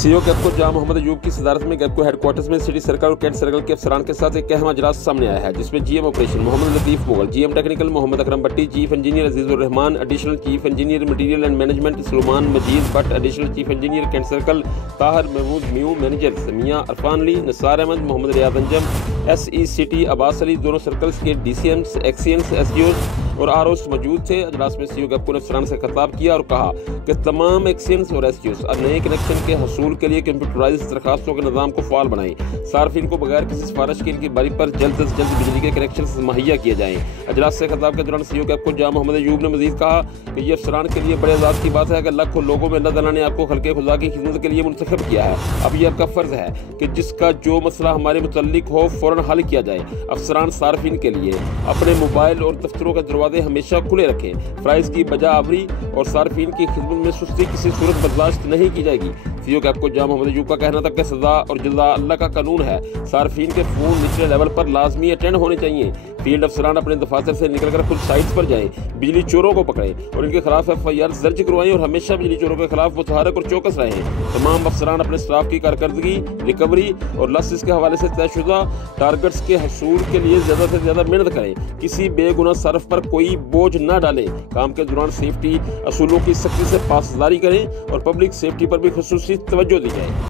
CEO Capco जहां मोहम्मद अयूब की सदारत में कैपको हेडक्वार्टर्स में सिटी सर्कल और कैंट सर्कल के अफसरान के साथ एक अहम इजलास सामने आया है, जिसमें GM operation Mohammad Latif Mughal, GM technical Mohammad Akram Bhatti, chief engineer Azizur Rahman, additional chief engineer material and management Suleman Majeed Bhatt, additional chief engineer cantt circle Tahir Mahmood म्यू, मैनेजर मियां अरफान अली, निसार अहमद, मोहम्मद रियाज अंजम, एसईसीटी अब्बास अली, दोनों सर्कल्स के डीसीएम्स, एक्सीएंस, एसडीओ और आरओस मौजूद थे। अजलास में सीईओ कैपको ने अफसरान से खिताब किया और कहा कि तमाम एक्सीएंस और एसडीओस नए कनेक्शन के हसूल के लिए कंप्यूटराइज दरखास्तों के निज़ाम को फाल बनाएं। सार्फिन को बगैर किसी सिफारिश के इनकी बारी पर जल्द से जल्द बिजली के कनेक्शन मुहैया किए जाएं। अजलास से खिताब के दौरान सीईओ कैपको जहां मोहम्मद अयूब ने मजीद कहा कि यह अफसरान के लिए बड़े एजाज़ की बात है कि लाखों लोगों में अल्लाह ताला ने आपको खल्के खुदा की खिदमत के लिए मुंतखब किया है। अब यह आपका फ़र्ज़ है कि जिसका जो मसला हमारे मुतल्लिक हो फ़ौरन हल किया जाए। अफसरान सार्फिन के लिए अपने मोबाइल और दफ्तरों के दरवाजे हमेशा खुले रखें। प्राइस की बजा आवरी और सार्फिन की खिदमत में सुस्ती किसी सूरत बर्दाश्त नहीं की जाएगी। सीईओ कैपको जहां मोहम्मद अयूब का कहना था कि सजा और जज़ा अल्लाह का कानून है। सार्फिन के फ़ोन निचले लेवल पर लाजमी अटेंड होने चाहिए। फील्ड अफसरान अपने दफातर से निकलकर खुद साइट्स पर जाएं, बिजली चोरों को पकड़ें और इनके खिलाफ एफआईआर दर्ज करवाएं और हमेशा बिजली चोरों के खिलाफ मुतहरक और चौकस रहें। तमाम अफसरान अपने स्टाफ की कारकर्दगी, रिकवरी और लॉसेस के हवाले से तयशुदा टारगेट्स के हसूल के लिए ज़्यादा से ज़्यादा मेहनत करें। किसी बेगुनाह सर्फ पर कोई बोझ न डालें। काम के दौरान सेफ्टी असूलों की सख्ती से पासदारी करें और पब्लिक सेफ्टी पर भी खुसूसी तवज्जो दी जाए।